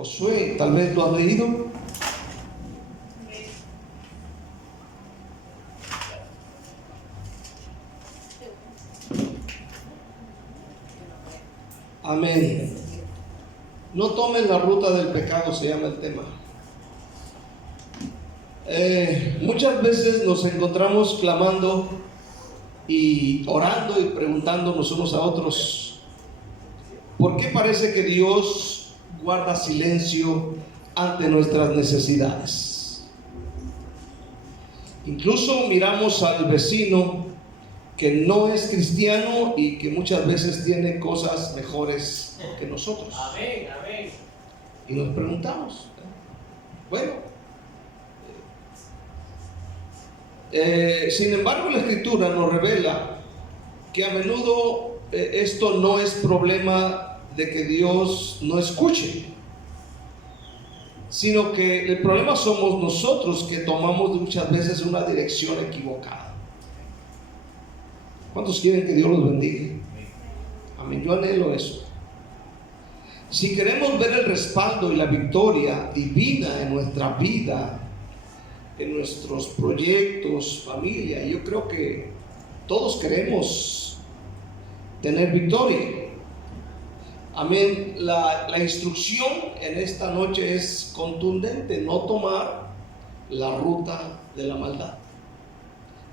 Josué, tal vez lo has leído. Amén. No tomen la ruta del pecado, se llama el tema. Muchas veces nos encontramos clamando y orando y preguntándonos unos a otros: ¿por qué parece que Dios guarda silencio ante nuestras necesidades? Incluso miramos al vecino que no es cristiano y que muchas veces tiene cosas mejores que nosotros. Amén, amén. Y nos preguntamos, bueno, sin embargo la Escritura nos revela que a menudo esto no es problema de que Dios no escuche, sino que el problema somos nosotros, que tomamos muchas veces una dirección equivocada. ¿Cuántos quieren que Dios los bendiga? Amén. Yo anhelo eso. Si queremos ver el respaldo y la victoria divina en nuestra vida, en nuestros proyectos, familia, yo creo que todos queremos tener victoria. Amén. La instrucción en esta noche es contundente: no tomar la ruta de la maldad,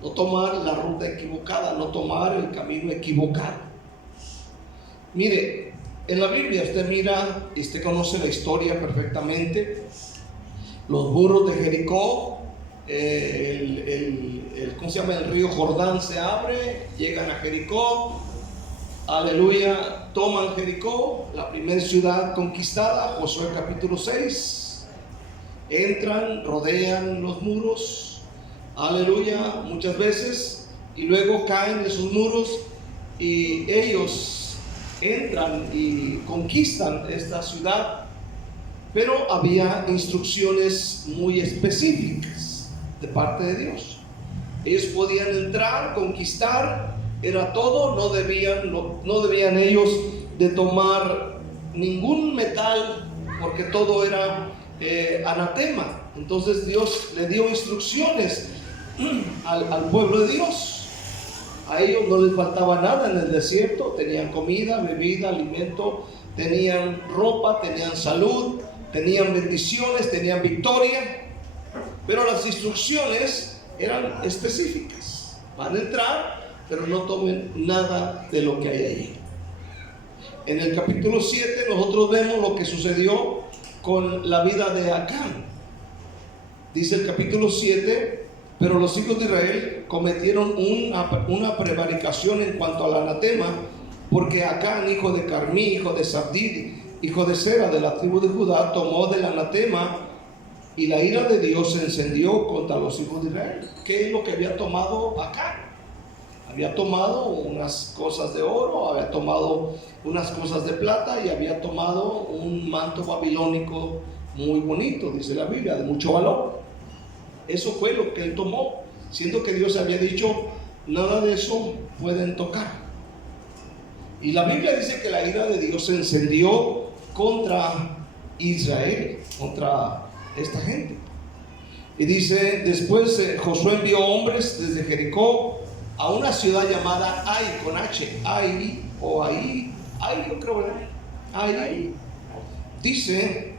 no tomar la ruta equivocada, no tomar el camino equivocado. Mire, en la Biblia usted mira y usted conoce la historia perfectamente. Los muros de Jericó, ¿cómo se llama? El río Jordán se abre, llegan a Jericó, aleluya, toman Jericó, la primera ciudad conquistada. Josué capítulo 6, entran, rodean los muros, aleluya, muchas veces, y luego caen de sus muros y ellos entran y conquistan esta ciudad. Pero había instrucciones muy específicas de parte de Dios. Ellos podían entrar, conquistar, era todo. No debían ellos de tomar ningún metal, porque todo era anatema. Entonces Dios le dio instrucciones al pueblo de Dios. A ellos no les faltaba nada en el desierto. Tenían comida, bebida, alimento, tenían ropa, tenían salud, tenían bendiciones, tenían victoria. Pero las instrucciones eran específicas: van a entrar, pero no tomen nada de lo que hay allí. En el capítulo 7 nosotros vemos lo que sucedió con la vida de Acán. Dice el capítulo 7: pero los hijos de Israel cometieron una prevaricación en cuanto al anatema, porque Acán, hijo de Carmí, hijo de Sabdid, hijo de Sera, de la tribu de Judá, tomó del anatema, y la ira de Dios se encendió contra los hijos de Israel. ¿Qué es lo que había tomado Acán? Había tomado unas cosas de oro, había tomado unas cosas de plata y había tomado un manto babilónico muy bonito, dice la Biblia, de mucho valor. Eso fue lo que él tomó, siendo que Dios había dicho: nada de eso pueden tocar. Y la Biblia dice que la ira de Dios se encendió contra Israel, contra esta gente. Y dice: después Josué envió hombres desde Jericó a una ciudad llamada Ai, con H, Ai, o Ai, yo creo, ¿verdad? Ai. Dice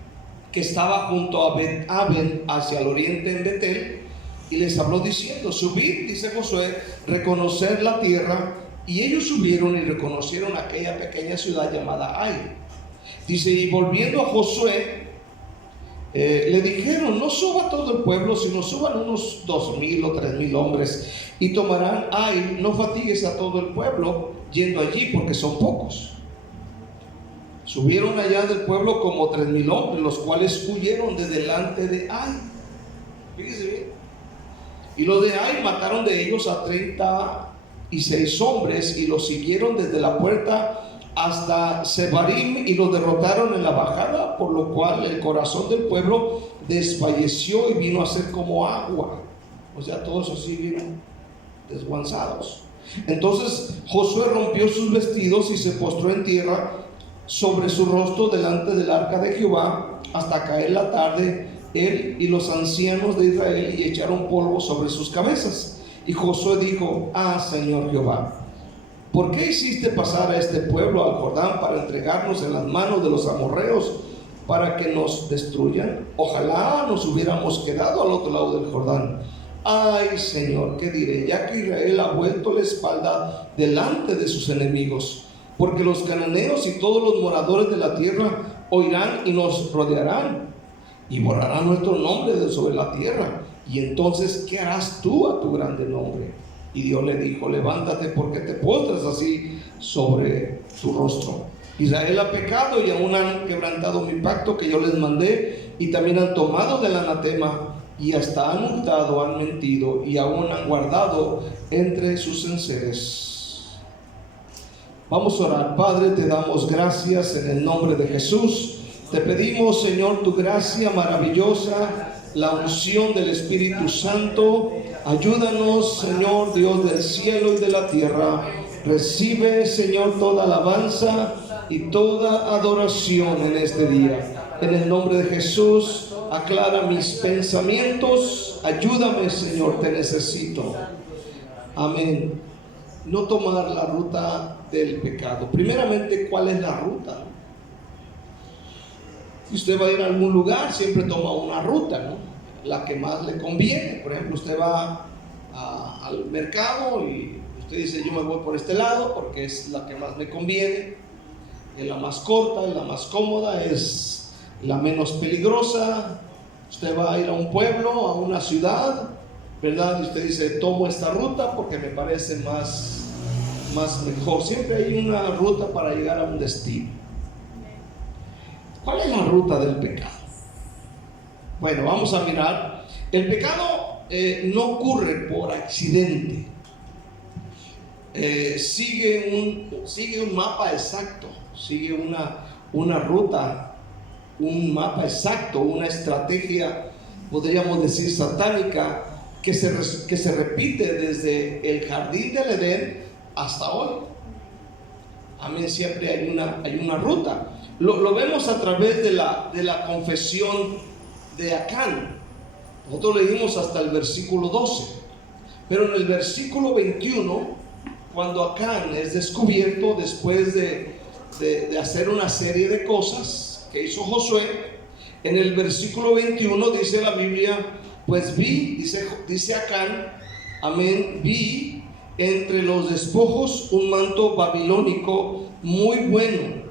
que estaba junto a Bet-Aven, hacia el oriente en Betel, y les habló diciendo: subid, dice Josué, reconocer la tierra. Y ellos subieron y reconocieron aquella pequeña ciudad llamada Ai. Dice: y volviendo a Josué, le dijeron: no suba todo el pueblo, sino suban unos 2,000 o 3,000 hombres y tomarán Ai. No fatigues a todo el pueblo yendo allí, porque son pocos. Subieron allá del pueblo como 3,000 hombres, los cuales huyeron de delante de Ai. Fíjese bien. Y los de Ai mataron de ellos a 36 hombres y los siguieron desde la puerta hasta Sebarim y los derrotaron en la bajada, por lo cual el corazón del pueblo desfalleció y vino a ser como agua. O sea, todos así vieron desguanzados. Entonces Josué rompió sus vestidos y se postró en tierra sobre su rostro delante del arca de Jehová hasta caer la tarde, él y los ancianos de Israel, y echaron polvo sobre sus cabezas. Y Josué dijo: Señor Jehová, ¿por qué hiciste pasar a este pueblo al Jordán para entregarnos en las manos de los amorreos para que nos destruyan? Ojalá nos hubiéramos quedado al otro lado del Jordán. Ay, Señor, ¿qué diré? Ya que Israel ha vuelto la espalda delante de sus enemigos, porque los cananeos y todos los moradores de la tierra oirán y nos rodearán, y borrarán nuestro nombre de sobre la tierra. Y entonces, ¿qué harás tú a tu grande nombre? Y Dios le dijo: levántate, porque te postras así sobre tu rostro. Israel ha pecado y aún han quebrantado mi pacto que yo les mandé, y también han tomado del anatema, y hasta han hurtado, han mentido, y aún han guardado entre sus enseres. Vamos a orar. Padre, te damos gracias en el nombre de Jesús. Te pedimos, Señor, tu gracia maravillosa, la unción del Espíritu Santo. Ayúdanos, Señor, Dios del cielo y de la tierra. Recibe, Señor, toda alabanza y toda adoración en este día. En el nombre de Jesús, aclara mis pensamientos. Ayúdame, Señor, te necesito. Amén. No tomar la ruta del pecado. Primeramente, ¿cuál es la ruta? Si usted va a ir a algún lugar, siempre toma una ruta, ¿no? La que más le conviene. Por ejemplo, usted va al mercado y usted dice: yo me voy por este lado porque es la que más me conviene, es la más corta, es la más cómoda, es la menos peligrosa. Usted va a ir a un pueblo, a una ciudad, ¿verdad? Y usted dice: tomo esta ruta porque me parece más mejor. Siempre hay una ruta para llegar a un destino. ¿Cuál es la ruta del pecado? Bueno, vamos a mirar. El pecado no ocurre por accidente. Sigue un mapa exacto, sigue una ruta, un mapa exacto, una estrategia, podríamos decir satánica, que se repite desde el jardín del Edén hasta hoy. Amén. Siempre hay una ruta. Lo vemos a través de la confesión de Acán. Nosotros leímos hasta el versículo 12, pero en el versículo 21, cuando Acán es descubierto después de hacer una serie de cosas que hizo Josué, en el versículo 21 dice la Biblia: pues vi, dice Acán, amén, vi entre los despojos un manto babilónico muy bueno,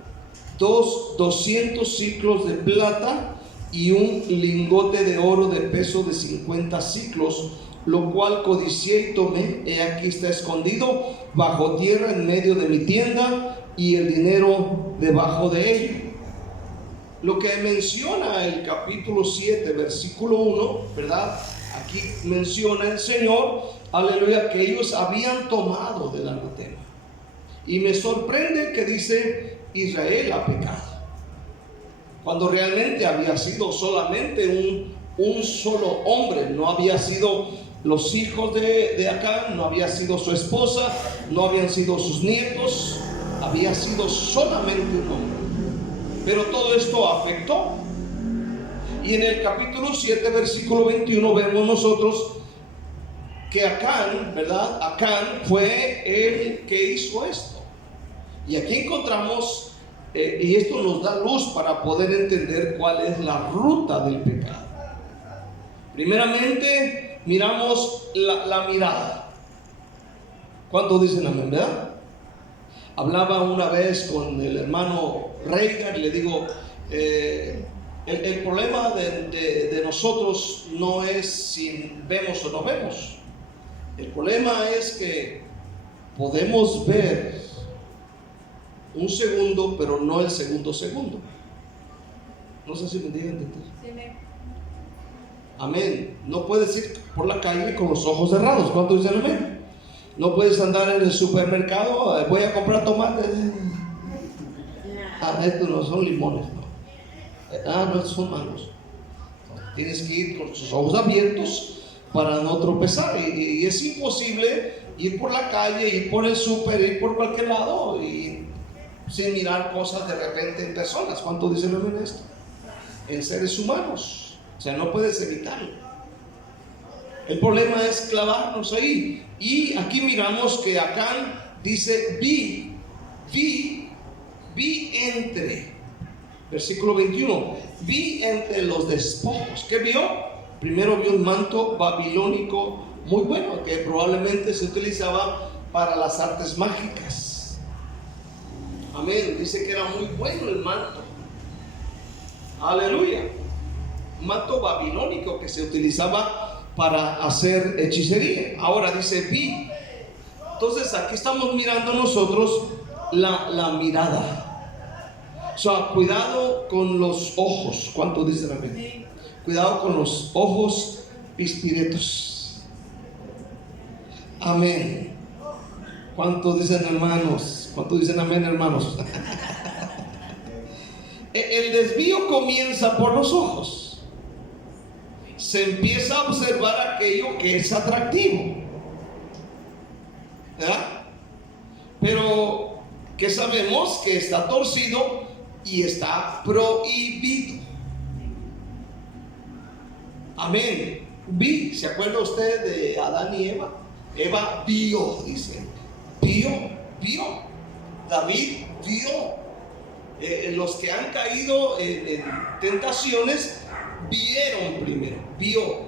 200 siclos de plata y un lingote de oro de peso de 50 siclos, lo cual codicié y tomé. He aquí está escondido bajo tierra en medio de mi tienda, y el dinero debajo de ello. Lo que menciona el capítulo 7, versículo 1, ¿verdad? Aquí menciona el Señor, aleluya, que ellos habían tomado del anatema. Y me sorprende que dice: Israel ha pecado, cuando realmente había sido solamente un solo hombre. No había sido los hijos de Acán, no había sido su esposa, no habían sido sus nietos, había sido solamente un hombre. Pero todo esto afectó. Y en el capítulo 7, versículo 21, vemos nosotros que Acán, ¿verdad? Acán fue el que hizo esto. Y aquí encontramos, y esto nos da luz para poder entender cuál es la ruta del pecado. Primeramente, miramos la mirada. ¿Cuántos dicen amén, verdad? Hablaba una vez con el hermano Reagan y le digo: el problema de nosotros no es si vemos o no vemos. El problema es que podemos ver un segundo, pero no el segundo. No sé si me entienden entender. Sí, amén. No puedes ir por la calle con los ojos cerrados. ¿Cuántos dicen amén? No puedes andar en el supermercado: voy a comprar tomates. Estos no son limones, no. No, estos son mangos. Tienes que ir con tus ojos abiertos para no tropezar. Y es imposible ir por la calle, ir por el súper, ir por cualquier lado y sin mirar cosas de repente en personas. ¿Cuánto dicen amén esto? En seres humanos. O sea, no puedes evitarlo. El problema es clavarnos ahí. Y aquí miramos que Acán dice: vi entre. Versículo 21. Vi entre los despojos. ¿Qué vio? Primero vio un manto babilónico muy bueno, que probablemente se utilizaba para las artes mágicas. Amén. Dice que era muy bueno el manto. Aleluya. Un manto babilónico que se utilizaba para hacer hechicería. Ahora dice vi. Entonces aquí estamos mirando nosotros la mirada. O sea, cuidado con los ojos. ¿Cuánto dicen amén? Cuidado con los ojos pispiretos. Amén. ¿Cuánto dicen hermanos? ¿Cuánto dicen amén, hermanos? El desvío comienza por los ojos. Se empieza a observar aquello que es atractivo, ¿verdad? Pero que sabemos que está torcido y está prohibido. Amén. Vi, ¿se acuerda usted de Adán y Eva? Eva vio, dice. Vio. David vio. Los que han caído en tentaciones vieron primero. Vio.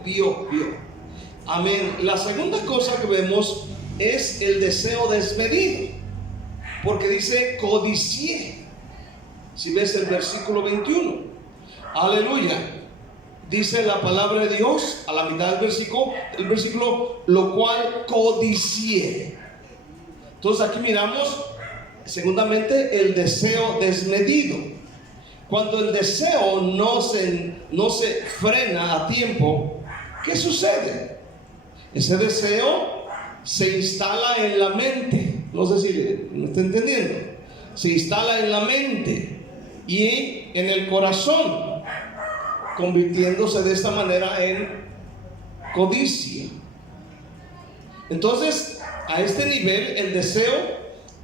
Amén. La segunda cosa que vemos es el deseo desmedido, porque dice codicié. Si ves el versículo 21, aleluya, dice la palabra de Dios a la mitad del versículo, lo cual codicié. Entonces aquí miramos segundamente el deseo desmedido. Cuando el deseo no se frena a tiempo, ¿qué sucede? Ese deseo se instala en la mente. No sé si me está entendiendo. Se instala en la mente y en el corazón, convirtiéndose de esta manera en codicia. Entonces, a este nivel, el deseo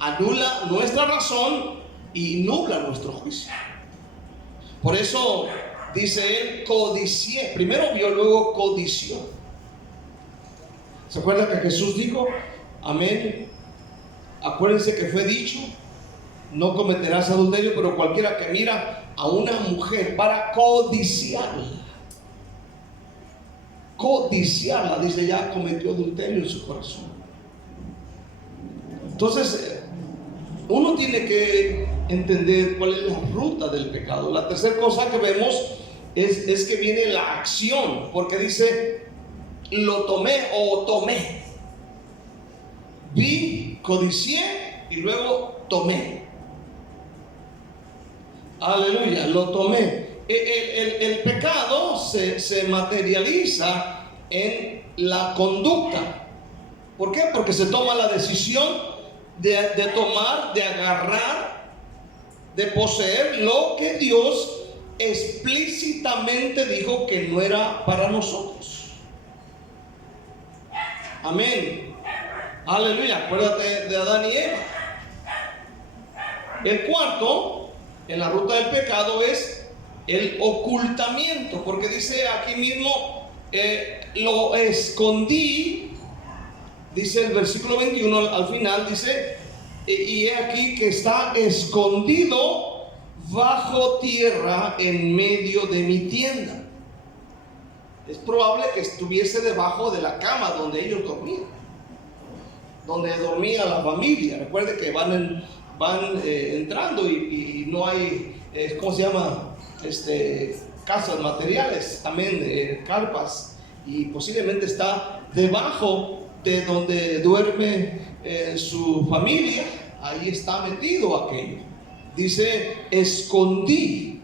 anula nuestra razón y nubla nuestro juicio. Por eso dice él, codicié. Primero vio, luego codició. ¿Se acuerda que Jesús dijo? Amén. Acuérdense que fue dicho: no cometerás adulterio, pero cualquiera que mira a una mujer para codiciarla, dice, ya cometió adulterio en su corazón. Entonces, uno tiene que entender cuál es la ruta del pecado. La tercera cosa que vemos es que viene la acción, porque dice, lo tomé o tomé. Vi, codicié y luego tomé. Aleluya, lo tomé. El pecado se materializa en la conducta. ¿Por qué? Porque se toma la decisión de tomar, de agarrar, de poseer lo que Dios explícitamente dijo que no era para nosotros. Amén. Aleluya. Acuérdate de Adán y Eva. El cuarto en la ruta del pecado es el ocultamiento, porque dice aquí mismo, lo escondí. Dice el versículo 21 al final, dice, y he aquí que está escondido bajo tierra en medio de mi tienda. Es probable que estuviese debajo de la cama donde ellos dormían, donde dormía la familia. Recuerde que van entrando y no hay, ¿cómo se llama? Casas materiales, también carpas, y posiblemente está debajo de donde duerme su familia. Ahí está metido aquello. Dice, escondí.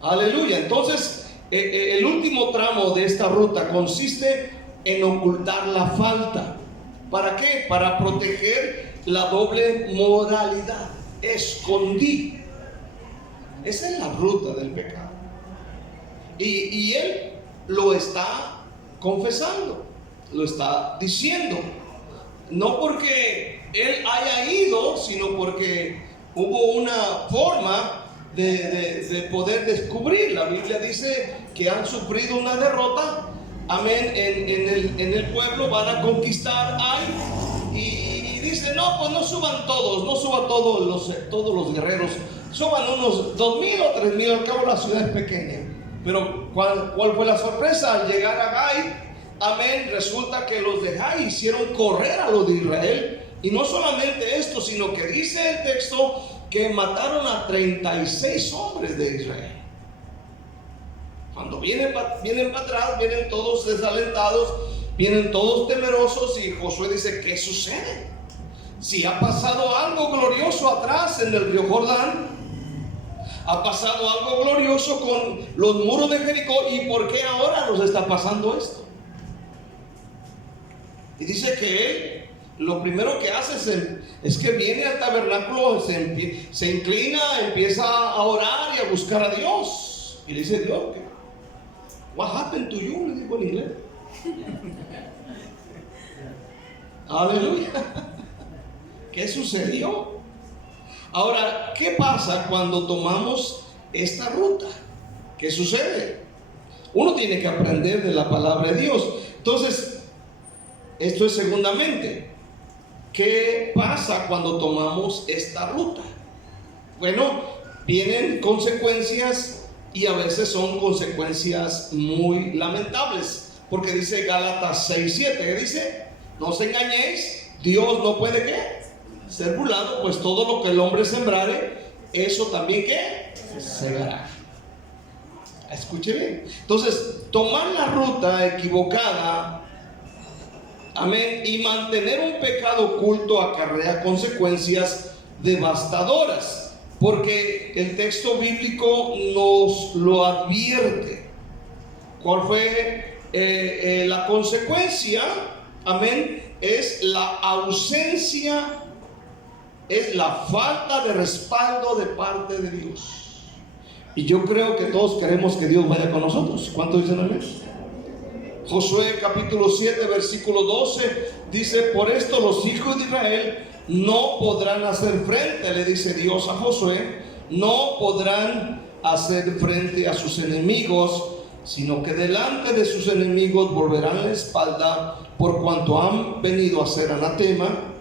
Aleluya. Entonces, el último tramo de esta ruta consiste en ocultar la falta. ¿Para qué? Para proteger la doble moralidad. Escondí. Esa es la ruta del pecado. Y él lo está confesando, lo está diciendo. No porque él haya ido, sino porque hubo una forma de poder descubrir. La Biblia dice que han sufrido una derrota, amén, en el pueblo, van a conquistar y dice, no, pues no suban todos los guerreros, suban unos 2,000 o 3,000, al cabo la ciudad es pequeña. Pero ¿cuál fue la sorpresa? Al llegar a Gai, amén, resulta que los de Gai hicieron correr a los de Israel. Y no solamente esto, sino que dice el texto que mataron a 36 hombres de Israel. Cuando vienen para atrás, vienen todos desalentados, vienen todos temerosos, y Josué dice, ¿qué sucede? Si ha pasado algo glorioso atrás en el río Jordán, ha pasado algo glorioso con los muros de Jericó, ¿y por qué ahora nos está pasando esto? Y dice que él, lo primero que hace es que viene al tabernáculo, se inclina, empieza a orar y a buscar a Dios. Y le dice, Dios, what happened to you? Le dijo en inglés. Aleluya. ¿Qué sucedió? Ahora, ¿qué pasa cuando tomamos esta ruta? ¿Qué sucede? Uno tiene que aprender de la palabra de Dios. Entonces, esto es segundamente. ¿Qué pasa cuando tomamos esta ruta? Bueno, vienen consecuencias, y a veces son consecuencias muy lamentables, porque dice Gálatas 6:7, ¿qué dice? No os engañéis, Dios no puede ¿qué? Ser burlado, pues todo lo que el hombre sembrare, eso también ¿qué? Segará. Escuche bien. Entonces, tomar la ruta equivocada, amén, y mantener un pecado oculto acarrea consecuencias devastadoras, porque el texto bíblico nos lo advierte. ¿Cuál fue la consecuencia? Amén, es la ausencia, es la falta de respaldo de parte de Dios. Y yo creo que todos queremos que Dios vaya con nosotros. ¿Cuántos dicen amén? Josué capítulo 7 versículo 12 dice, por esto los hijos de Israel no podrán hacer frente, le dice Dios a Josué, no podrán hacer frente a sus enemigos, sino que delante de sus enemigos volverán la espalda, por cuanto han venido a ser anatema.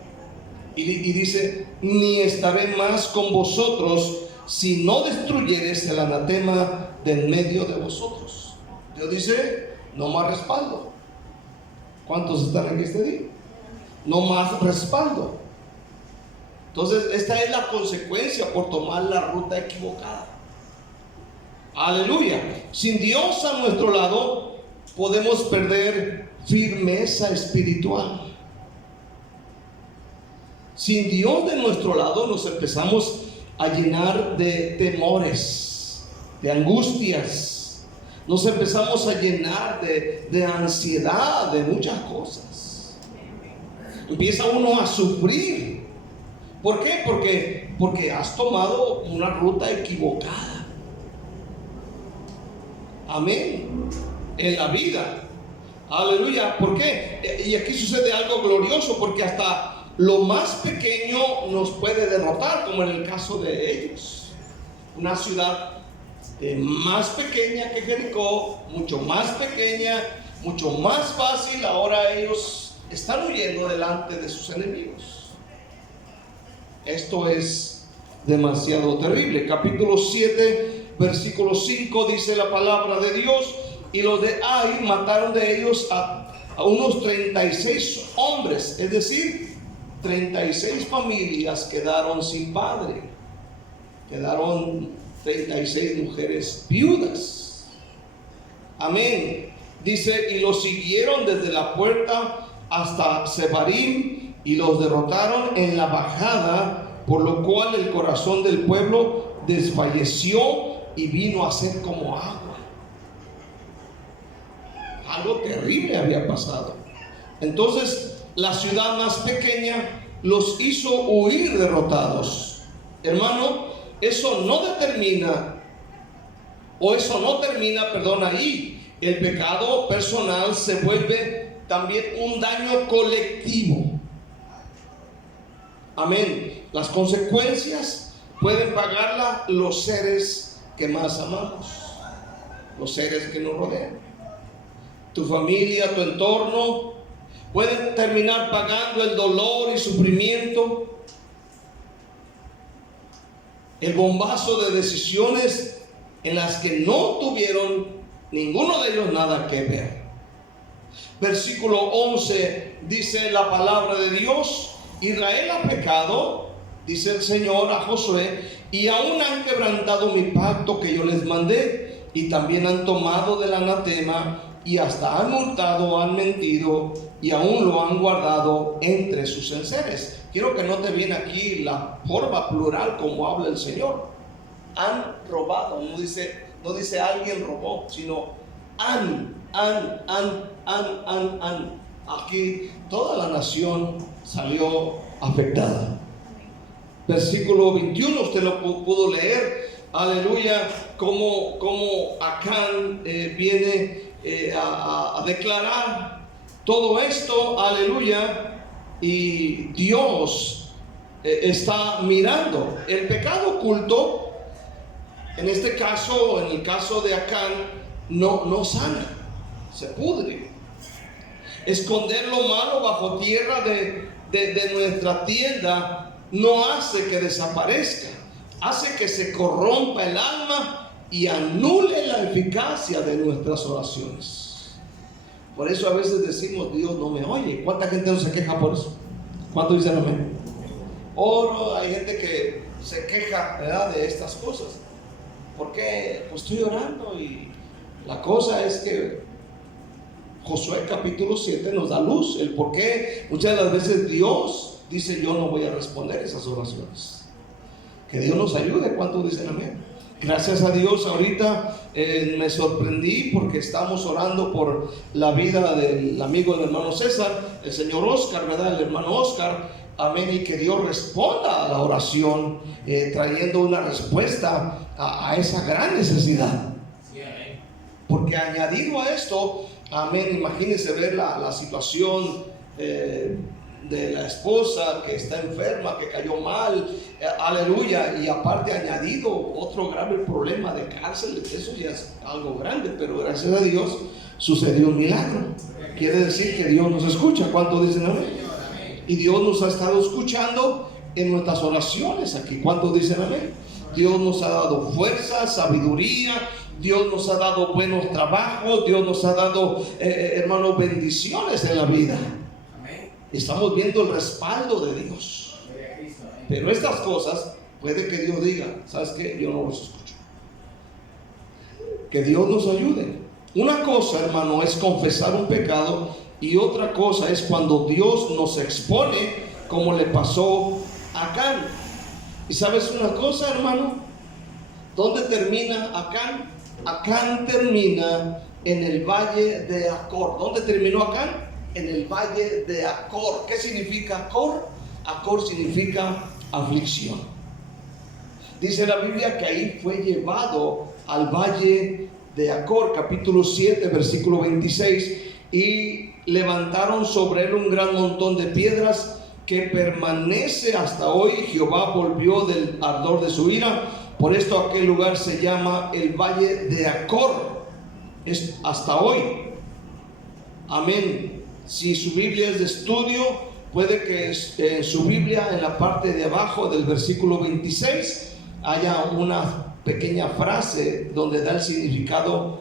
Y dice, ni estaré más con vosotros si no destruyeres el anatema de en medio de vosotros. Dios dice, no más respaldo. ¿Cuántos están aquí este día? No más respaldo. Entonces, esta es la consecuencia por tomar la ruta equivocada. Aleluya. Sin Dios a nuestro lado, podemos perder firmeza espiritual. Sin Dios de nuestro lado, nos empezamos a llenar de temores, de angustias. Nos empezamos a llenar de ansiedad, de muchas cosas. Empieza uno a sufrir. ¿Por qué? Porque has tomado una ruta equivocada. Amén. En la vida. Aleluya. ¿Por qué? Y aquí sucede algo glorioso, porque hasta lo más pequeño nos puede derrotar, como en el caso de ellos. Una ciudad más pequeña que Jericó, mucho más pequeña, mucho más fácil. Ahora ellos están huyendo delante de sus enemigos. Esto es demasiado terrible. Capítulo 7, versículo 5 dice la palabra de Dios: y los de Ai mataron de ellos a unos 36 hombres, es decir, 36 familias quedaron sin padre, quedaron 36 mujeres viudas. Amén. Dice, y los siguieron desde la puerta hasta Sebarim y los derrotaron en la bajada, por lo cual el corazón del pueblo desfalleció y vino a ser como agua. Algo terrible había pasado. Entonces la ciudad más pequeña los hizo huir derrotados. Hermano, eso no termina ahí. El pecado personal se vuelve también un daño colectivo. Amén. Las consecuencias pueden pagarla los seres que más amamos, los seres que nos rodean. Tu familia, tu entorno, pueden terminar pagando el dolor y sufrimiento, el bombazo de decisiones en las que no tuvieron ninguno de ellos nada que ver. Versículo 11 dice la palabra de Dios: Israel ha pecado, dice el Señor a Josué, y aún han quebrantado mi pacto que yo les mandé, y también han tomado del anatema, y hasta han hurtado, han mentido, y aún lo han guardado entre sus enseres. Quiero que note bien aquí la forma plural como habla el Señor. Han robado, no dice alguien robó, sino han. Aquí toda la nación salió afectada. Versículo 21, usted lo pudo leer, aleluya, como Acán viene a declarar todo esto, aleluya, y Dios está mirando. El pecado oculto, en este caso, en el caso de Acán, no sana, se pudre. Esconder lo malo bajo tierra de nuestra tienda no hace que desaparezca, hace que se corrompa el alma y anule la eficacia de nuestras oraciones. Por eso a veces decimos: Dios no me oye. ¿Cuánta gente no se queja por eso? ¿Cuántos dicen amén? Oro, hay gente que se queja, ¿verdad?, de estas cosas. ¿Por qué? Pues estoy orando. Y la cosa es que Josué capítulo 7 nos da luz, el por qué muchas de las veces Dios dice: yo no voy a responder esas oraciones. Que Dios nos ayude. ¿Cuántos dicen amén? Gracias a Dios, ahorita me sorprendí porque estamos orando por la vida del amigo del hermano César, el señor Oscar, ¿verdad? El hermano Oscar, amén, y que Dios responda a la oración, trayendo una respuesta a esa gran necesidad. Sí, amén. Porque añadido a esto, amén, imagínense ver la situación de la esposa que está enferma, que cayó mal, aleluya, y aparte añadido otro grave problema de cárcel. Eso ya es algo grande, pero gracias a Dios sucedió un milagro. Quiere decir que Dios nos escucha. ¿Cuántos dicen amén? Y Dios nos ha estado escuchando en nuestras oraciones aquí. ¿Cuántos dicen amén? Dios nos ha dado fuerza, sabiduría, Dios nos ha dado buenos trabajos, Dios nos ha dado, hermanos, bendiciones en la vida. Estamos viendo el respaldo de Dios. Pero estas cosas puede que Dios diga: ¿sabes qué? Yo no los escucho. Que Dios nos ayude. Una cosa, hermano, es confesar un pecado, y otra cosa es cuando Dios nos expone, como le pasó a Acán. ¿Y sabes una cosa, hermano? ¿Dónde termina Acán? Acán termina en el valle de Acor. ¿Dónde terminó Acán? En el valle de Acor. ¿Qué significa Acor? Acor significa aflicción. Dice la Biblia que ahí fue llevado al valle de Acor, capítulo 7, versículo 26, y levantaron sobre él un gran montón de piedras que permanece hasta hoy. Jehová volvió del ardor de su ira. Por esto aquel lugar se llama el valle de Acor. Es hasta hoy. Amén. Si su Biblia es de estudio, puede que en su Biblia, en la parte de abajo del versículo 26, haya una pequeña frase donde da el significado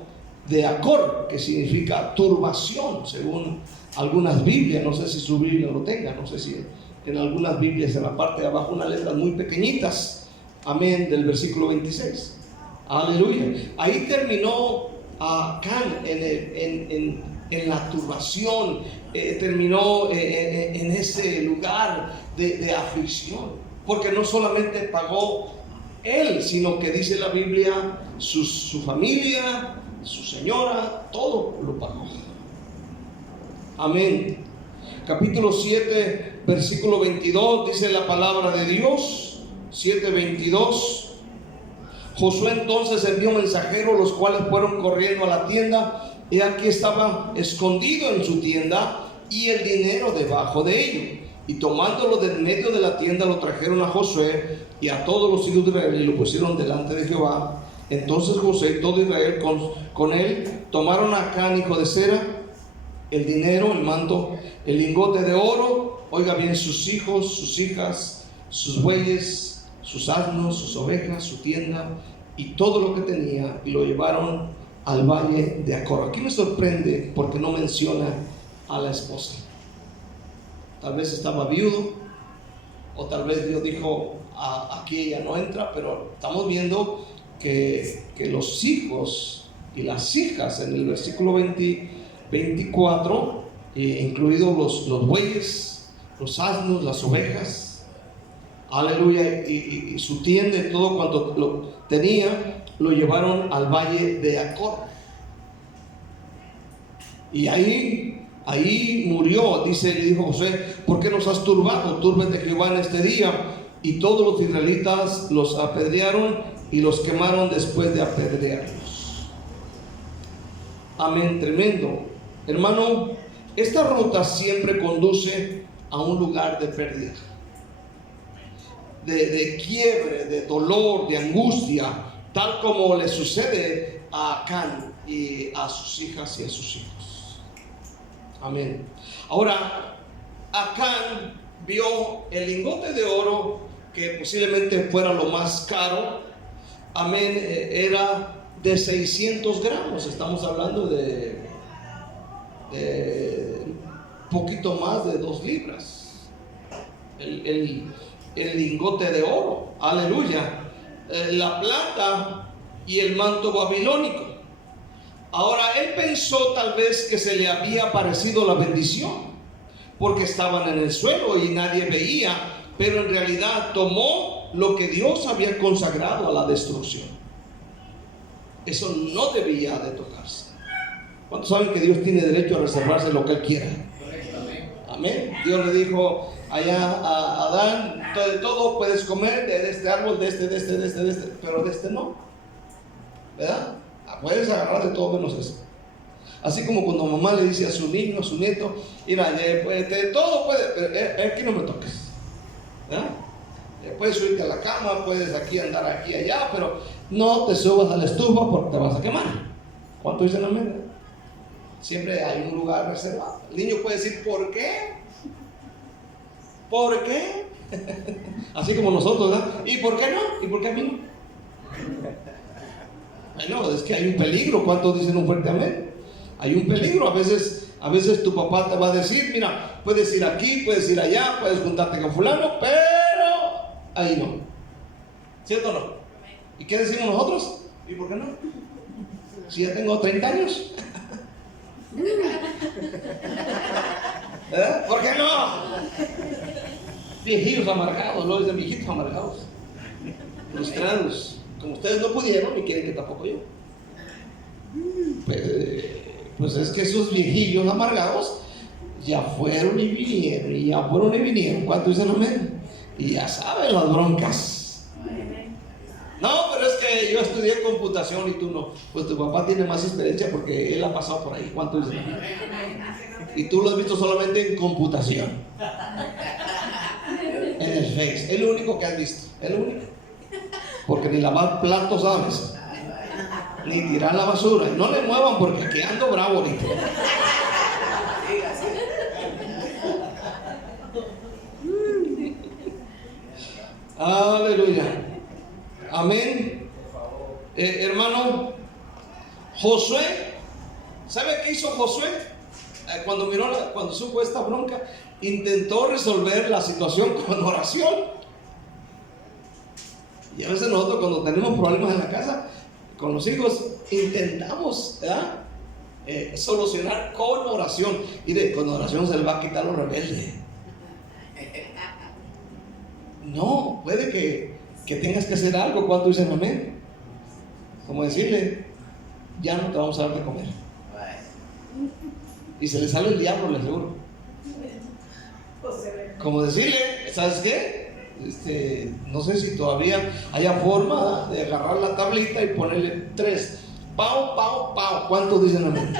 de Acor, que significa turbación, según algunas Biblias. No sé si su Biblia lo tenga, no sé si en algunas Biblias en la parte de abajo unas letras muy pequeñitas, amén, del versículo 26. Aleluya. Ahí terminó Acán en la turbación, terminó en ese lugar de aflicción, porque no solamente pagó él, sino que dice la Biblia, su familia, su señora, todo lo pagó. Amén. Capítulo 7, versículo 22, dice la palabra de Dios, 7:22. Josué entonces envió mensajeros, los cuales fueron corriendo a la tienda. Y aquí estaba escondido en su tienda y el dinero debajo de ello. Y tomándolo del medio de la tienda lo trajeron a Josué y a todos los hijos de Israel y lo pusieron delante de Jehová. Entonces José y todo Israel con él tomaron a Acán, hijo de Zera, el dinero, el manto, el lingote de oro, oiga bien, sus hijos, sus hijas, sus bueyes, sus asnos, sus ovejas, su tienda y todo lo que tenía, y lo llevaron al valle de Acor. Aquí me sorprende porque no menciona a la esposa. Tal vez estaba viudo, o tal vez Dios dijo, aquí ella no entra, pero estamos viendo que los hijos y las hijas en el versículo 24, incluidos los bueyes, los asnos, las ovejas, aleluya, y su tienda y todo cuanto lo tenía, lo llevaron al valle de Acor. Y ahí murió, dice, le dijo José, ¿por qué nos has turbado? Túrbate Jehová en este día. Y todos los israelitas los apedrearon y los quemaron después de apedrearlos. Amén, tremendo. Hermano, esta ruta siempre conduce a un lugar de pérdida, de quiebre, de dolor, de angustia, tal como le sucede a Acán y a sus hijas y a sus hijos. Amén. Ahora, Acán vio el lingote de oro, que posiblemente fuera lo más caro. Amén. Era de 600 gramos. Estamos hablando de poquito más de 2 libras. El lingote de oro. Aleluya. La plata y el manto babilónico. Ahora, él pensó tal vez que se le había aparecido la bendición, porque estaban en el suelo y nadie veía, pero en realidad tomó lo que Dios había consagrado a la destrucción. Eso no debía de tocarse. ¿Cuántos saben que Dios tiene derecho a reservarse lo que Él quiera? Amén. Dios le dijo allá a Adán, de todo puedes comer, de este árbol, de este, pero de este no, ¿verdad? Puedes agarrar de todo menos eso. Así como cuando mamá le dice a su niño, a su nieto, mira, de todo puedes, pero aquí no me toques, ¿verdad? Puedes subirte a la cama, puedes aquí andar aquí allá, pero no te subas a la estufa porque te vas a quemar. ¿Cuánto dicen amén? Siempre hay un lugar reservado. El niño puede decir, ¿por qué? ¿Por qué? Así como nosotros, ¿verdad? ¿Y por qué no? ¿Y por qué a mí no? Bueno, es que hay un peligro. ¿Cuántos dicen un fuerte amén? Hay un peligro. A veces tu papá te va a decir, mira, puedes ir aquí, puedes ir allá, puedes juntarte con fulano, pero ahí no. ¿Cierto o no? ¿Y qué decimos nosotros? ¿Y por qué no? Si ya tengo 30 años. ¿Eh? ¿Por qué no? Viejillos amargados, lo dicen viejitos amargados, frustrados. Como ustedes no pudieron y quieren que tampoco yo. Pues es que esos viejillos amargados ya fueron y vinieron, y ya fueron y vinieron. ¿Cuánto dicen amén? Y ya saben las broncas. No, pero es que yo estudié computación y tú no. Pues tu papá tiene más experiencia porque él ha pasado por ahí. ¿Cuánto dicen amén? Y tú lo has visto solamente en computación, en el Face. Es lo único que has visto, es lo único. Porque ni lavar platos sabes, ni tirar la basura. Y no le muevan porque aquí ando bravo ahorita. Aleluya. Amén. Hermano, Josué, ¿sabe qué hizo Josué? Cuando supo esta bronca, intentó resolver la situación con oración. Y a veces nosotros, cuando tenemos problemas en la casa con los hijos, intentamos, ¿verdad? Solucionar con oración. Mire, con oración se le va a quitar lo rebelde. No, puede que tengas que hacer algo. ¿Cuánto dicen amén? Como decirle, ya no te vamos a dar de comer. Y se le sale el diablo, le aseguro. Como decirle, ¿sabes qué? No sé si todavía haya forma de agarrar la tablita y ponerle 3. Pau, pau, pau. ¿Cuántos dicen amén?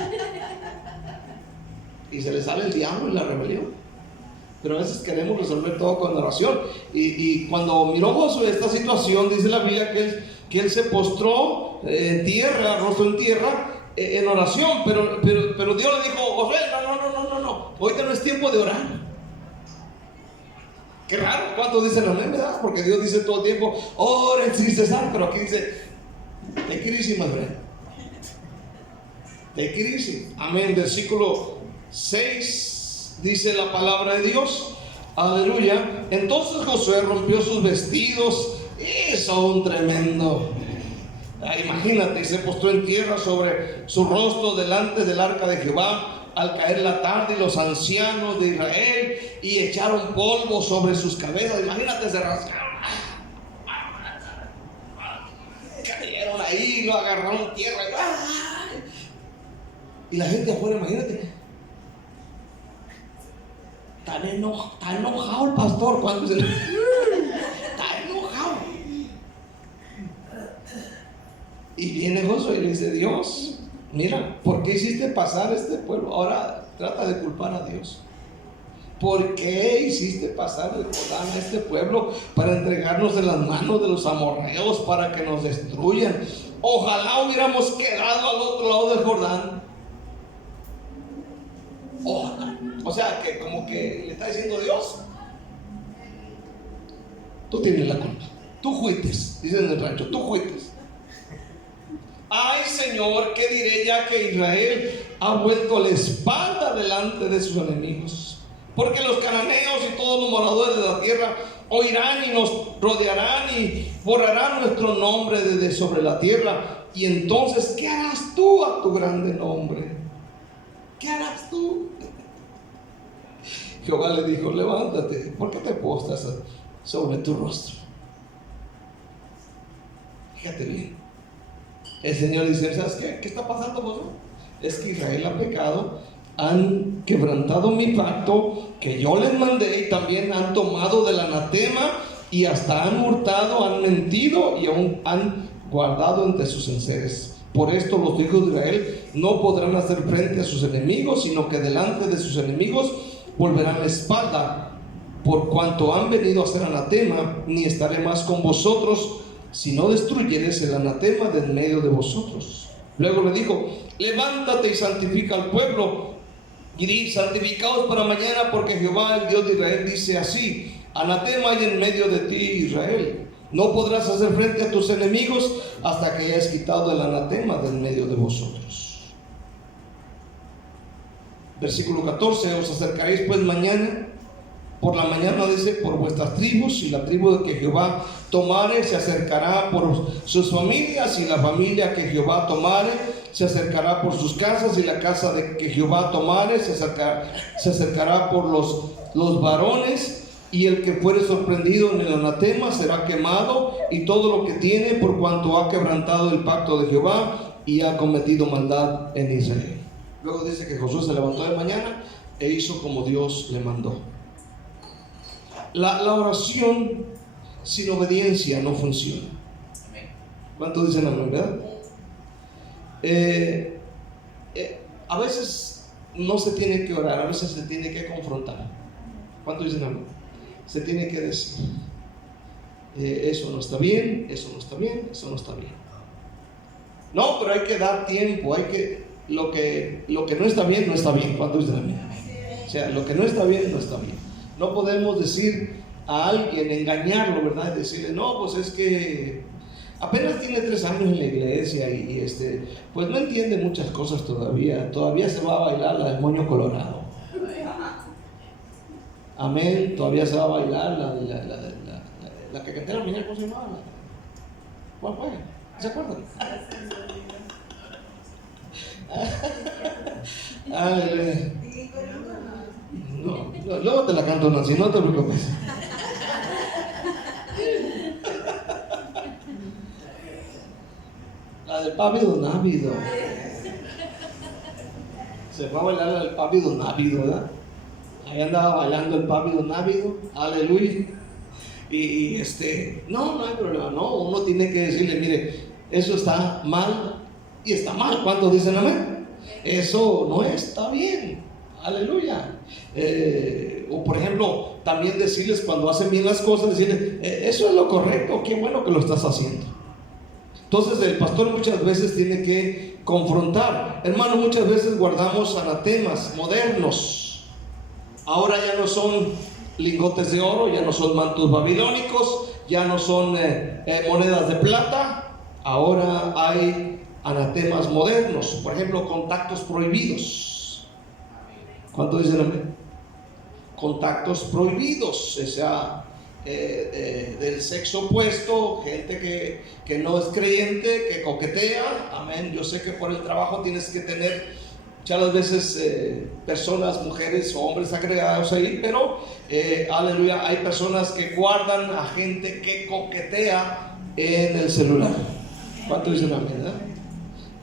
Y se le sale el diablo y la rebelión. Pero a veces queremos resolver todo con oración. Y cuando miró Josué esta situación, dice la Biblia que él se postró en tierra, rostro en tierra, en oración. Pero Dios le dijo: Josué, no, ahorita no es tiempo de orar. Qué raro, ¿cuántos dicen amén, verdad? Porque Dios dice todo el tiempo: oren sin cesar. Pero aquí dice: te crisis, madre. De crisis. Amén. Versículo 6 dice la palabra de Dios. Aleluya. Entonces Josué rompió sus vestidos. Hizo un tremendo. Imagínate, y se postró en tierra sobre su rostro delante del arca de Jehová al caer la tarde, y los ancianos de Israel y echaron polvo sobre sus cabezas. Imagínate, se rasgaron. Cayeron ahí, lo agarraron tierra. Y la gente afuera, imagínate. Está enojado el pastor. Cuando está enojado. Y viene Josué y le dice: Dios, mira, ¿por qué hiciste pasar este pueblo? Ahora trata de culpar a Dios. ¿Por qué hiciste pasar el Jordán a este pueblo para entregarnos en las manos de los amorreos, para que nos destruyan? Ojalá hubiéramos quedado al otro lado del Jordán. Ojalá. O sea, que como que le está diciendo: Dios, tú tienes la culpa, tú fuites, dicen en el rancho, tú fuites. Ay, Señor, ¿qué diré ya que Israel ha vuelto la espalda delante de sus enemigos? Porque los cananeos y todos los moradores de la tierra oirán y nos rodearán y borrarán nuestro nombre desde sobre la tierra. Y entonces, ¿qué harás tú a tu grande nombre? ¿Qué harás tú? Jehová le dijo: levántate, ¿por qué te postras sobre tu rostro? Fíjate bien. El Señor dice: ¿sabes qué? ¿Qué está pasando, José? Es que Israel ha pecado, han quebrantado mi pacto que yo les mandé, y también han tomado del anatema, y hasta han hurtado, han mentido, y aún han guardado entre sus enseres. Por esto los hijos de Israel no podrán hacer frente a sus enemigos, sino que delante de sus enemigos volverán la espalda, por cuanto han venido a hacer anatema. Ni estaré más con vosotros, si no destruyeres el anatema de en medio de vosotros. Luego le dijo: levántate y santifica al pueblo, y di: santificaos para mañana, porque Jehová, el Dios de Israel, dice así: anatema hay en medio de ti, Israel. No podrás hacer frente a tus enemigos hasta que hayas quitado el anatema de en medio de vosotros. Versículo 14: os acercaréis pues mañana, por la mañana, dice, por vuestras tribus, y la tribu que Jehová tomare se acercará por sus familias, y la familia que Jehová tomare se acercará por sus casas, y la casa de que Jehová tomare se acercará por los varones. Y el que fuere sorprendido en el anatema será quemado, y todo lo que tiene, por cuanto ha quebrantado el pacto de Jehová y ha cometido maldad en Israel. Luego dice que Josué se levantó de mañana e hizo como Dios le mandó. La oración sin obediencia no funciona. ¿Cuántos dicen amén, verdad? A veces no se tiene que orar, a veces se tiene que confrontar. ¿Cuántos dicen amén? Se tiene que decir: eso no está bien, eso no está bien, eso no está bien. No, pero hay que dar tiempo, lo que no está bien, no está bien. ¿Cuántos dicen amén? O sea, lo que no está bien, no está bien. No podemos decir a alguien, engañarlo, ¿verdad? Decirle: no, pues es que apenas tiene 3 años en la iglesia y pues no entiende muchas cosas todavía se va a bailar la del moño colorado. Amén, todavía se va a bailar la que canté la mañana. ¿Cómo se llamaba? ¿Cuál fue? ¿Se acuerdan? No, luego te la canto, Nancy, no te preocupes. La del pávido návido. Se fue a bailar la del pávido návido, ¿verdad? Ahí andaba bailando el pávido návido, aleluya. Y no hay problema, no, uno tiene que decirle: mire, eso está mal y está mal. ¿Cuántos dicen amén? Eso no está bien, aleluya. O por ejemplo, también decirles cuando hacen bien las cosas, decirles, eso es lo correcto, qué bueno que lo estás haciendo. Entonces el pastor muchas veces tiene que confrontar. Hermano, muchas veces guardamos anatemas modernos. Ahora ya no son lingotes de oro, ya no son mantos babilónicos, ya no son monedas de plata. Ahora hay anatemas modernos, por ejemplo, contactos prohibidos. ¿Cuánto dicen amén? Contactos prohibidos, o sea, del sexo opuesto, gente que no es creyente, que coquetea. Amén. Yo sé que por el trabajo tienes que tener muchas veces personas, mujeres o hombres agregados ahí, pero aleluya, hay personas que guardan a gente que coquetea en el celular. ¿Cuánto dicen amén?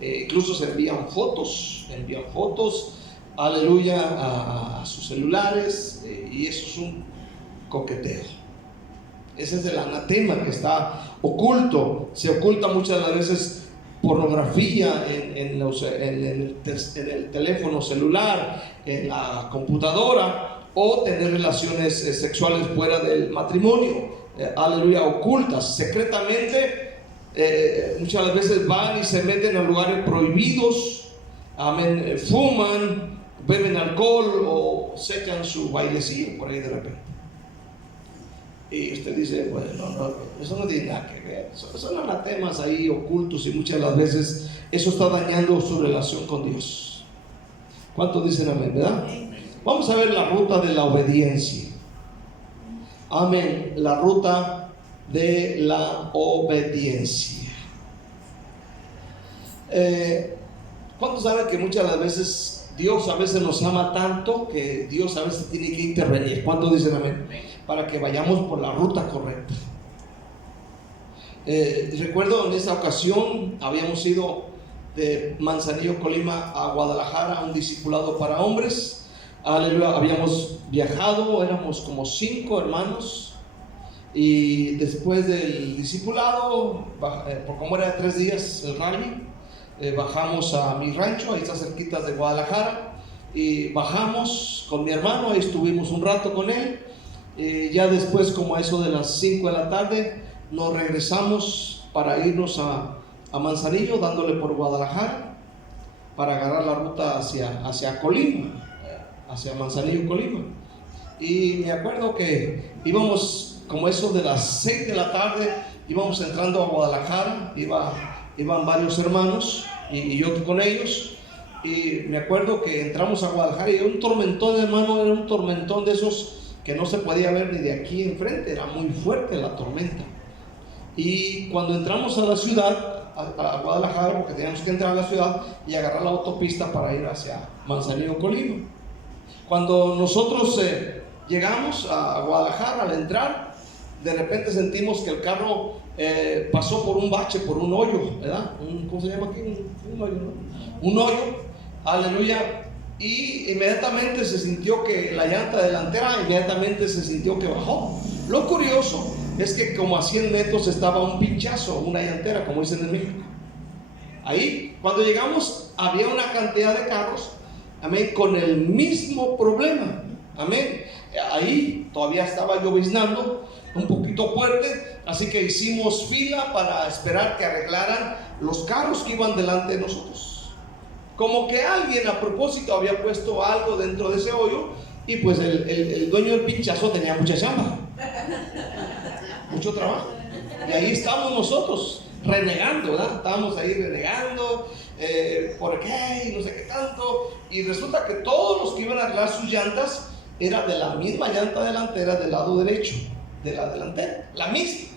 Incluso se envían fotos, aleluya, a sus celulares, y eso es un coqueteo. Ese es el anatema que está oculto. Se oculta muchas de las veces pornografía en el teléfono celular, en la computadora, o tener relaciones sexuales fuera del matrimonio, aleluya, ocultas, secretamente. Muchas de las veces van y se meten a lugares prohibidos, amén, fuman, beben alcohol o se echan su bailecillo por ahí de repente. Y usted dice, bueno, no, eso no tiene nada que ver, son anatemas ahí ocultos, y muchas de las veces eso está dañando su relación con Dios. ¿Cuántos dicen amén, verdad? Vamos a ver la ruta de la obediencia. Amén, la ruta de la obediencia. ¿Cuántos saben que muchas de las veces Dios a veces nos ama tanto que Dios a veces tiene que intervenir? ¿Cuántos dicen amén? Para que vayamos por la ruta correcta. Recuerdo en esa ocasión habíamos ido de Manzanillo, Colima a Guadalajara a un discipulado para hombres. Aleluya, habíamos viajado, éramos como 5 hermanos, y después del discipulado, por como era de 3 días el rally, bajamos a mi rancho, ahí está cerquitas de Guadalajara, y bajamos con mi hermano, ahí estuvimos un rato con él. Ya después, como a eso de las 5 de la tarde, nos regresamos para irnos a Manzanillo, dándole por Guadalajara para agarrar la ruta hacia Colima, hacia Manzanillo, Colima. Y me acuerdo que íbamos como eso de las 6 de la tarde, íbamos entrando a Guadalajara, iban varios hermanos y yo con ellos. Y me acuerdo que entramos a Guadalajara y era un tormentón, hermano, era un tormentón de esos que no se podía ver ni de aquí enfrente, era muy fuerte la tormenta. Y cuando entramos a la ciudad, a Guadalajara, porque teníamos que entrar a la ciudad y agarrar la autopista para ir hacia Manzanillo, Colima. Cuando nosotros llegamos a Guadalajara, al entrar, de repente sentimos que el carro pasó por un bache, por un hoyo, ¿verdad? ¿Cómo se llama aquí? Un hoyo, ¿no? Un hoyo, aleluya. Y inmediatamente se sintió que la llanta delantera, inmediatamente se sintió que bajó. Lo curioso es que como a 100 metros estaba un pinchazo, una llantera, como dicen en México. Ahí, cuando llegamos, había una cantidad de carros, amén, con el mismo problema, amén. Ahí todavía estaba lloviznando, un poquito fuerte, así que hicimos fila para esperar que arreglaran los carros que iban delante de nosotros. Como que alguien a propósito había puesto algo dentro de ese hoyo, y pues el dueño del pinchazo tenía mucha chamba, mucho trabajo. Y ahí estábamos nosotros renegando, ¿verdad? Estábamos ahí renegando, ¿por qué? Y no sé qué tanto. Y resulta que todos los que iban a arreglar sus llantas era de la misma llanta delantera del lado derecho de la delantera, la misma.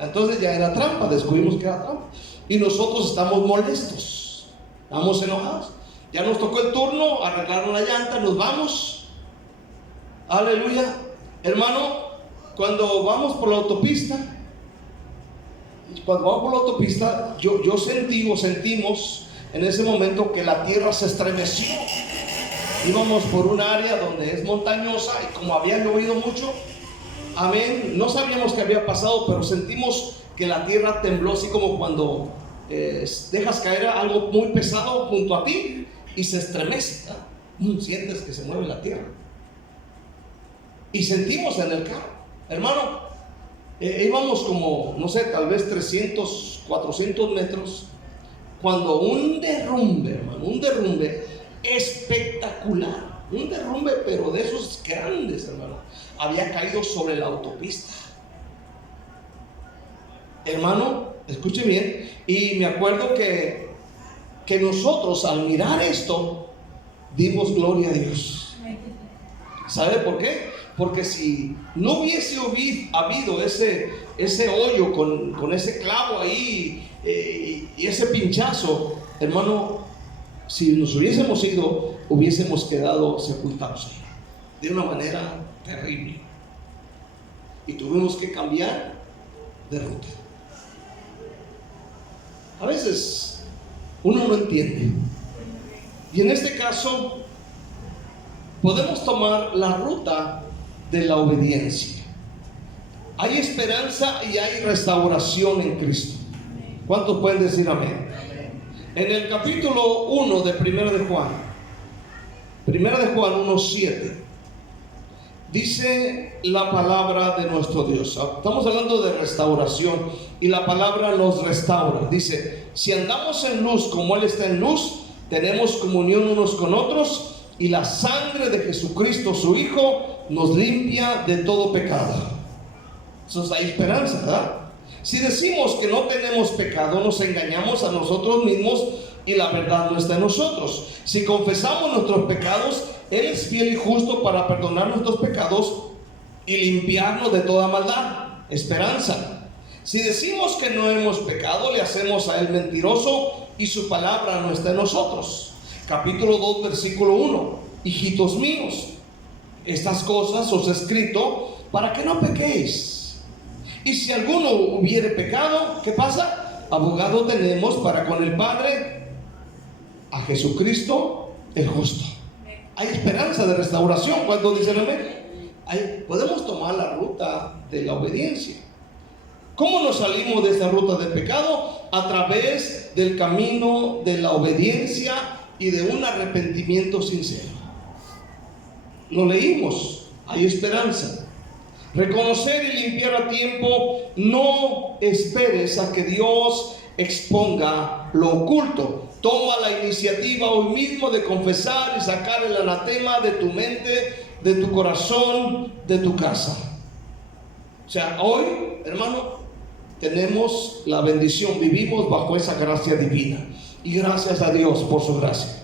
Entonces ya era trampa, descubrimos que era trampa. Y nosotros estamos molestos, estamos enojados. Ya nos tocó el turno, arreglaron la llanta, nos vamos. Aleluya. Hermano, cuando vamos por la autopista, yo sentimos en ese momento que la tierra se estremeció. Íbamos por un área donde es montañosa, y como había llovido mucho, amén, no sabíamos qué había pasado, pero sentimos que la tierra tembló, así como cuando dejas caer algo muy pesado junto a ti y se estremece, ¿no? Sientes que se mueve la tierra. y sentimos en el carro, hermano, íbamos como, no sé, tal vez 300, 400 metros, cuando un derrumbe, hermano, un derrumbe espectacular, un derrumbe pero de esos grandes, hermano, había caído sobre la autopista. Hermano, escuche bien, y me acuerdo que nosotros al mirar esto dimos gloria a Dios. ¿Sabe por qué? Porque si no hubiese habido ese hoyo con ese clavo ahí y ese pinchazo, hermano, si nos hubiésemos ido, hubiésemos quedado sepultados ahí, de una manera terrible. Y tuvimos que cambiar de ruta. A veces uno no entiende. Y en este caso podemos tomar la ruta de la obediencia. Hay esperanza y hay restauración en Cristo. ¿Cuántos pueden decir amén? En el capítulo 1 de Primera de Juan 1:7, dice la palabra de nuestro Dios. Estamos hablando de restauración y la palabra nos restaura. Dice: si andamos en luz como Él está en luz, tenemos comunión unos con otros, y la sangre de Jesucristo su Hijo nos limpia de todo pecado. Eso hay esperanza, ¿verdad? Si decimos que no tenemos pecado, nos engañamos a nosotros mismos y la verdad no está en nosotros. Si confesamos nuestros pecados, Él es fiel y justo para perdonar nuestros pecados y limpiarnos de toda maldad. Esperanza. Si decimos que no hemos pecado, le hacemos a Él mentiroso y su palabra no está en nosotros. Capítulo 2, versículo 1. Hijitos míos, estas cosas os he escrito para que no pequéis. Y si alguno hubiere pecado, ¿qué pasa? Abogado tenemos para con el Padre, a Jesucristo el justo. Hay esperanza de restauración. ¿Cuántos dicen amén? Podemos tomar la ruta de la obediencia. ¿Cómo nos salimos de esta ruta de pecado? A través del camino de la obediencia y de un arrepentimiento sincero. Lo leímos, hay esperanza. Reconocer y limpiar a tiempo. No esperes a que Dios exponga lo oculto. Toma la iniciativa hoy mismo de confesar y sacar el anatema de tu mente, de tu corazón, de tu casa. O sea, hoy, hermano, tenemos la bendición, vivimos bajo esa gracia divina. Y gracias a Dios por su gracia.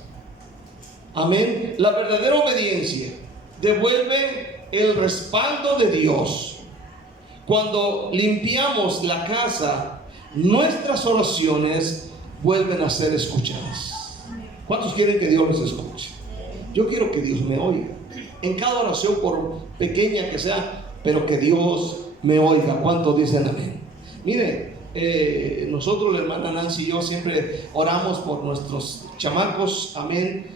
Amén. La verdadera obediencia devuelve el respaldo de Dios. Cuando limpiamos la casa, nuestras oraciones vuelven a ser escuchadas. ¿Cuántos quieren que Dios los escuche? Yo quiero que Dios me oiga en cada oración, por pequeña que sea, pero que Dios me oiga. ¿Cuántos dicen amén? Mire, nosotros, la hermana Nancy y yo, siempre oramos por nuestros chamacos. Amén.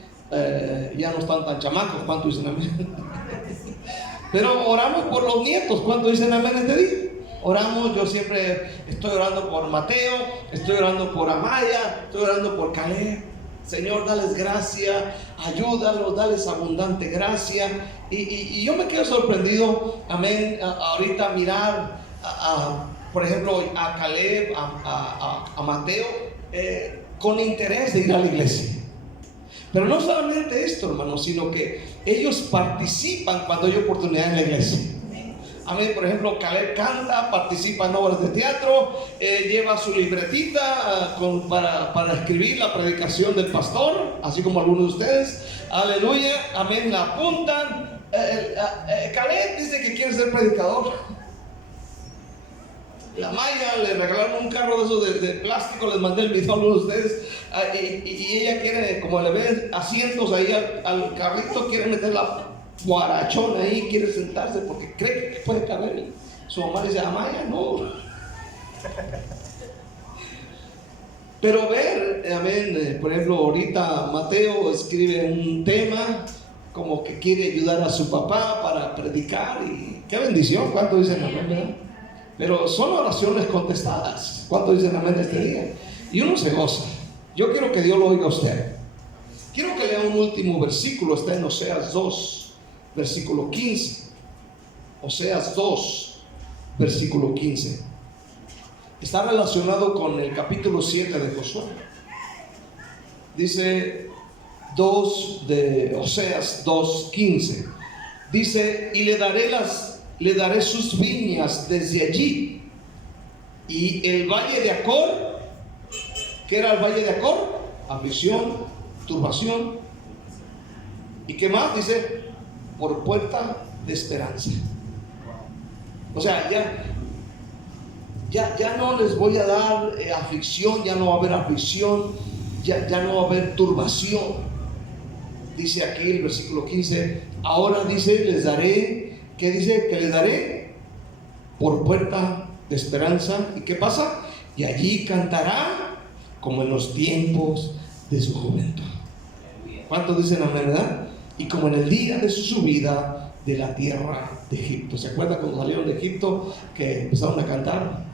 Ya no están tan chamacos. ¿Cuántos dicen amén? Pero oramos por los nietos. ¿Cuántos dicen amén este día? Oramos, yo siempre estoy orando por Mateo, estoy orando por Amaya, estoy orando por Caleb. Señor, dales gracia, ayúdalos, dales abundante gracia. Y yo me quedo sorprendido, amén, ahorita mirar por ejemplo, a Caleb, a Mateo, con interés de ir a la iglesia. Pero no solamente esto, hermano, sino que ellos participan cuando hay oportunidad en la iglesia. Amén. Por ejemplo, Caleb canta, participa en obras de teatro, lleva su libretita para escribir la predicación del pastor, así como algunos de ustedes. Aleluya, amén, la apuntan. Caleb dice que quiere ser predicador. La Maya le regalaron un carro de esos de plástico, les mandé el video a algunos de ustedes, y ella quiere, como le ven asientos ahí al carrito, quiere meter la guarachona ahí, quiere sentarse porque cree que puede caber. Su mamá dice: Amaya, no. Pero ver, amén, por ejemplo, ahorita Mateo escribe un tema como que quiere ayudar a su papá para predicar, y qué bendición. ¿Cuánto dicen amén, verdad? Pero son oraciones contestadas. ¿Cuánto dicen amén este día? Y uno se goza. Yo quiero que Dios lo oiga a usted. Quiero que lea un último versículo. Está en Oseas 2, versículo 15. Oseas 2, versículo 15. Está relacionado con el capítulo 7 de Josué. Dice Oseas 2:15. Dice: y le daré sus viñas desde allí, y el valle de Acor. ¿Qué era el valle de Acor? Aflicción, turbación. ¿Y qué más? Dice: por puerta de esperanza. O sea, ya no les voy a dar aflicción, ya no va a haber aflicción, ya no va a haber turbación. Dice aquí el versículo 15, ahora dice, les daré, ¿qué dice? Que les daré por puerta de esperanza. ¿Y qué pasa? Y allí cantará como en los tiempos de su juventud. ¿Cuántos dicen amén, verdad? Y como en el día de su subida de la tierra de Egipto. ¿Se acuerdan cuando salieron de Egipto que empezaron a cantar?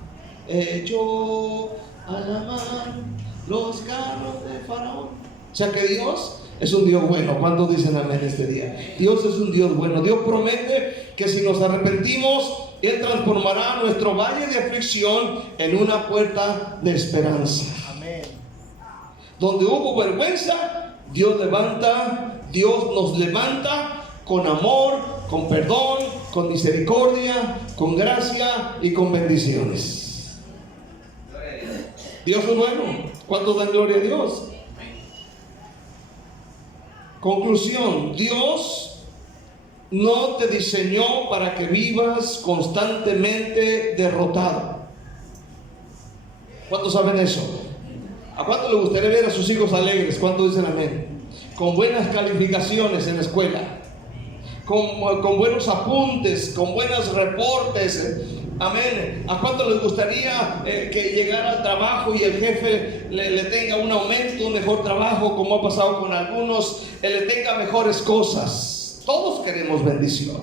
Echó a la mar los carros de Faraón. O sea que Dios es un Dios bueno. ¿Cuántos dicen amén este día? Dios es un Dios bueno. Dios promete que si nos arrepentimos, Él transformará nuestro valle de aflicción en una puerta de esperanza. Amén. Donde hubo vergüenza, Dios nos levanta con amor, con perdón, con misericordia, con gracia y con bendiciones. Dios es bueno. ¿Cuántos dan gloria a Dios? Conclusión: Dios no te diseñó para que vivas constantemente derrotado. ¿Cuántos saben eso? ¿A cuánto le gustaría ver a sus hijos alegres? ¿Cuántos dicen amén? Con buenas calificaciones en la escuela, con buenos apuntes, con buenos reportes. Amén. ¿A cuánto les gustaría que llegara al trabajo y el jefe le tenga un aumento, un mejor trabajo, como ha pasado con algunos, le tenga mejores cosas? Todos queremos bendición.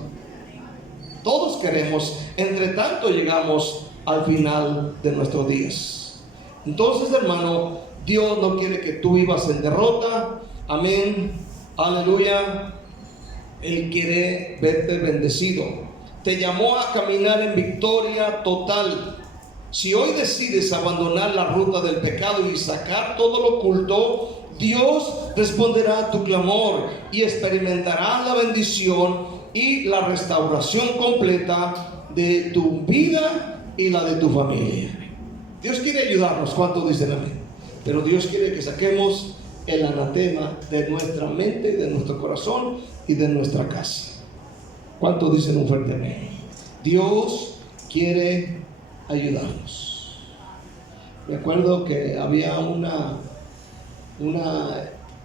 Todos queremos. Entre tanto llegamos al final de nuestros días. Entonces, hermano, Dios no quiere que tú vivas en derrota. Amén. Aleluya. Él quiere verte bendecido. Te llamó a caminar en victoria total. Si hoy decides abandonar la ruta del pecado y sacar todo lo oculto, Dios responderá a tu clamor y experimentarás la bendición y la restauración completa de tu vida y la de tu familia. Dios quiere ayudarnos. ¿Cuántos dicen amén? Pero Dios quiere que saquemos el anatema de nuestra mente, de nuestro corazón y de nuestra casa. ¿Cuántos dicen un fuerte amén? Dios quiere ayudarnos. Me acuerdo que había una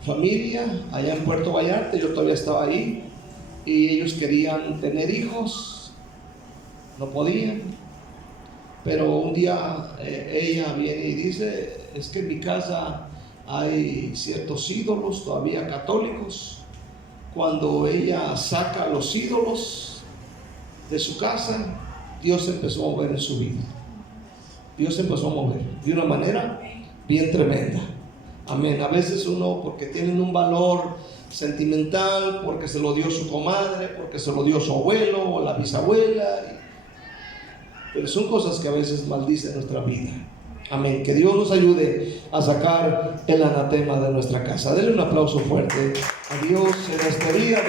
familia allá en Puerto Vallarta. Yo todavía estaba ahí y ellos querían tener hijos, no podían. Pero un día ella viene y dice: es que en mi casa hay ciertos ídolos todavía católicos. Cuando ella saca los ídolos de su casa, Dios empezó a mover en su vida. Dios empezó a mover de una manera bien tremenda. Amén. A veces uno, porque tienen un valor sentimental, porque se lo dio su comadre, porque se lo dio su abuelo o la bisabuela, pero son cosas que a veces maldicen nuestra vida. Amén. Que Dios nos ayude a sacar el anatema de nuestra casa. Denle un aplauso fuerte a Dios en este día.